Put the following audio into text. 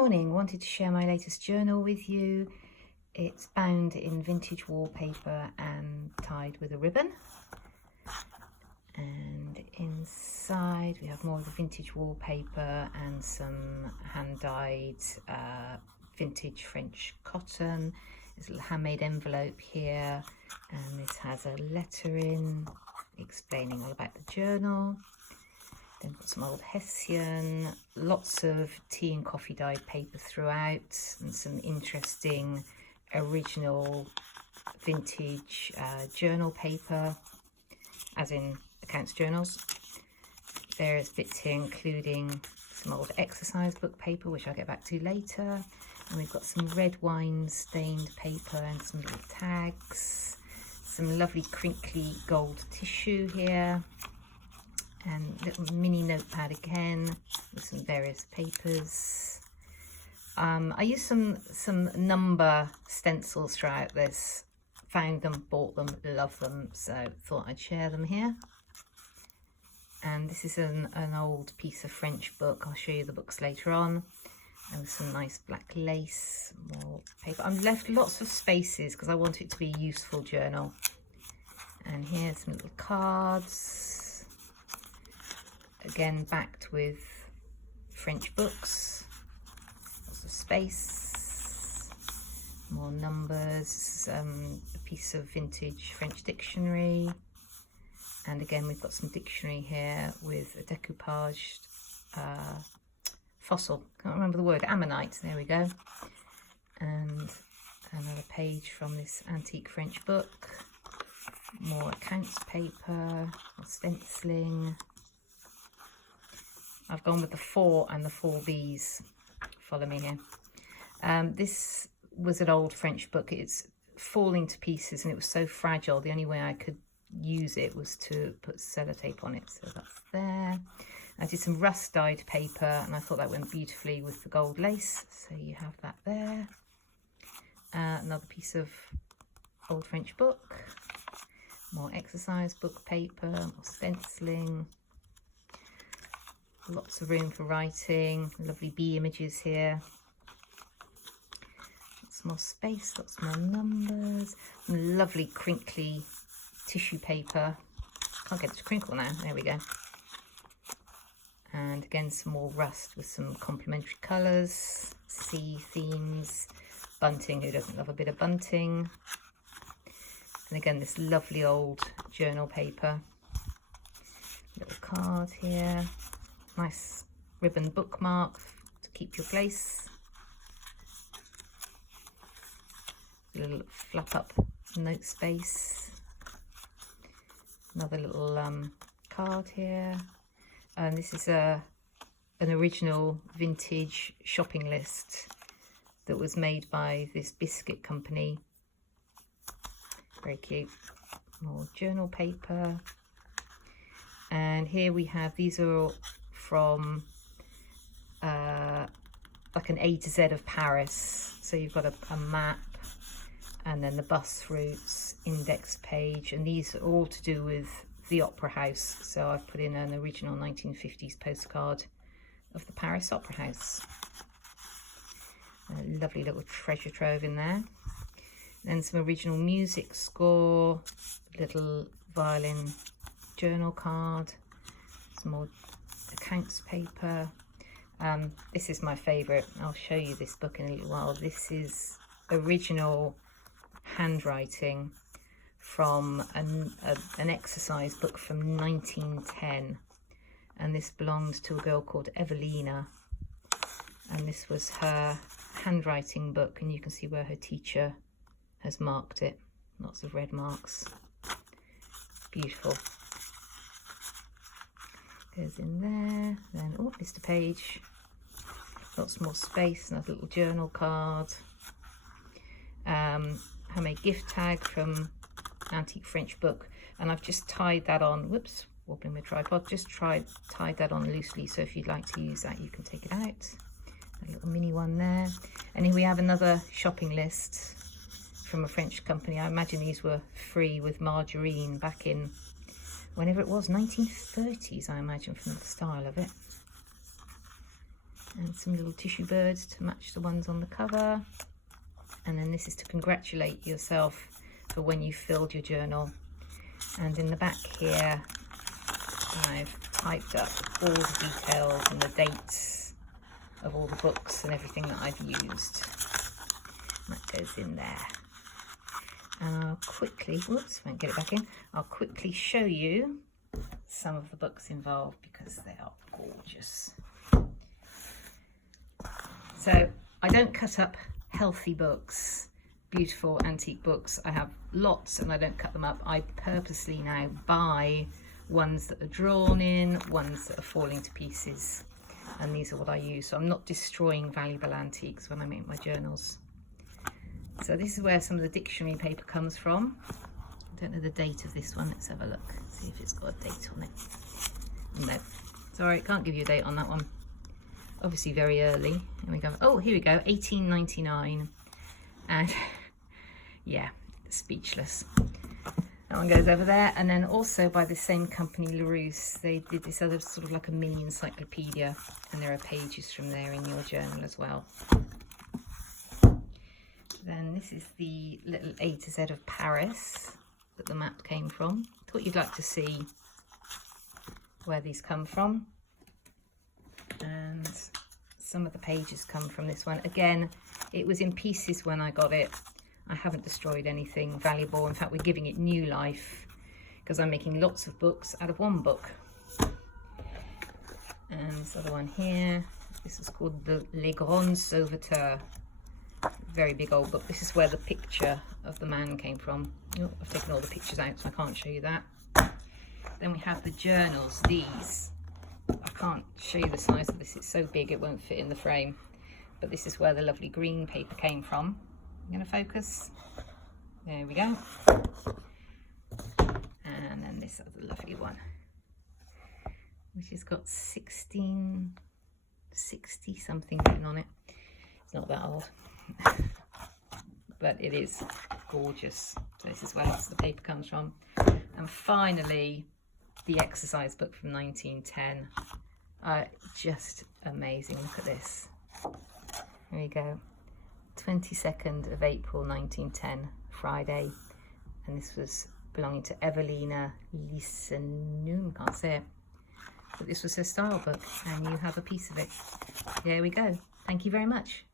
morning. Wanted to share my latest journal with you. It's bound in vintage wallpaper and tied with a ribbon. And inside we have more of the vintage wallpaper and some hand-dyed vintage French cotton. There's a little handmade envelope here, and this has a letter in explaining all about the journal. Then got some old Hessian, lots of tea and coffee dyed paper throughout, and some interesting original vintage journal paper, as in accounts journals. There's bits here including some old exercise book paper, which I'll get back to later. And we've got some red wine stained paper and some little tags, some lovely crinkly gold tissue here, and little mini notepad again with some various papers. I used some number stencils throughout this. Found them, bought them, love them, so thought I'd share them here. And this is an old piece of French book. I'll show you the books later on. And some nice black lace, more paper. I've left lots of spaces because I want it to be a useful journal. And here's some little cards. Again, backed with French books. Lots of space. More numbers. A piece of vintage French dictionary. And again, we've got some dictionary here with a decoupaged fossil. Can't remember the word. Ammonite. There we go. And another page from this antique French book. More accounts paper, more stenciling. I've gone with the 4 and the 4Bs. Follow me here. This was an old French book. It's falling to pieces and it was so fragile. The only way I could use it was to put sellotape on it. So that's there. I did some rust dyed paper and I thought that went beautifully with the gold lace. So you have that there. Another piece of old French book. More exercise book paper, more stenciling. Lots of room for writing. Lovely bee images here. Lots more space, lots more numbers. Lovely crinkly tissue paper. Can't get it to crinkle now. There we go. And again, some more rust with some complementary colours, sea themes, bunting. Who doesn't love a bit of bunting? And again, this lovely old journal paper. Little card here. Nice ribbon bookmark to keep your place. Little flap up note space. Another little card here. And this is an original vintage shopping list that was made by this biscuit company. Very cute. More journal paper. And here we have, these are all from like an A to Z of Paris. So you've got a map and then the bus routes, index page, and these are all to do with the Opera House. So I've put in an original 1950s postcard of the Paris Opera House. A lovely little treasure trove in there. Then some original music score, little violin journal card, some more accounts paper. This is my favourite. I'll show you this book in a little while. This is original handwriting from an exercise book from 1910, and this belonged to a girl called Evelina, and this was her handwriting book, and you can see where her teacher has marked it. Lots of red marks. Beautiful. Goes in there. Then, oh, missed a page. Lots more space. Another little journal card. Handmade gift tag from antique French book, and I've just tied that on. Whoops, wobbling my tripod. Just tied that on loosely. So if you'd like to use that, you can take it out. A little mini one there. And here we have another shopping list from a French company. I imagine these were free with margarine back in whenever it was, 1930s, I imagine, from the style of it. and some little tissue birds to match the ones on the cover. And then this is to congratulate yourself for when you filled your journal. And in the back here, I've typed up all the details and the dates of all the books and everything that I've used. That goes in there. And I'll quickly, whoops, won't get it back in. I'll quickly show you some of the books involved because they are gorgeous. So I don't cut up healthy books, beautiful antique books. I have lots and I don't cut them up. I purposely now buy ones that are drawn in, ones that are falling to pieces, and these are what I use. So I'm not destroying valuable antiques when I make my journals. So this is where some of the dictionary paper comes from. I don't know the date of this one. Let's have a look, see if it's got a date on it. No, sorry, can't give you a date on that one. Obviously very early. Here we go. Oh, here we go, 1899. And yeah, speechless. That one goes over there. And then also by the same company, Larousse, they did this other sort of like a mini encyclopedia, and there are pages from there in your journal as well. Then this is the little A to Z of Paris that the map came from. Thought you'd like to see where these come from. And some of the pages come from this one. Again, it was in pieces when I got it. I haven't destroyed anything valuable. In fact, we're giving it new life because I'm making lots of books out of one book. And this other one here, this is called the Les Grands Sauveteurs. Very big old book. This is where the picture of the man came from. Oh, I've taken all the pictures out, so I can't show you that. Then we have the journals. These, I can't show you the size of this, it's so big it won't fit in the frame, but this is where the lovely green paper came from. I'm going to focus. There we go. And then this other lovely one, which has got 1660 something written on it. It's not that old, but it is gorgeous. So this is where the paper comes from. And finally, the exercise book from 1910. Just amazing. Look at this. There you go. 22nd of April 1910, Friday. And this was belonging to Evelina Lisenum, can't say it. But this was her style book, and you have a piece of it. There we go. Thank you very much.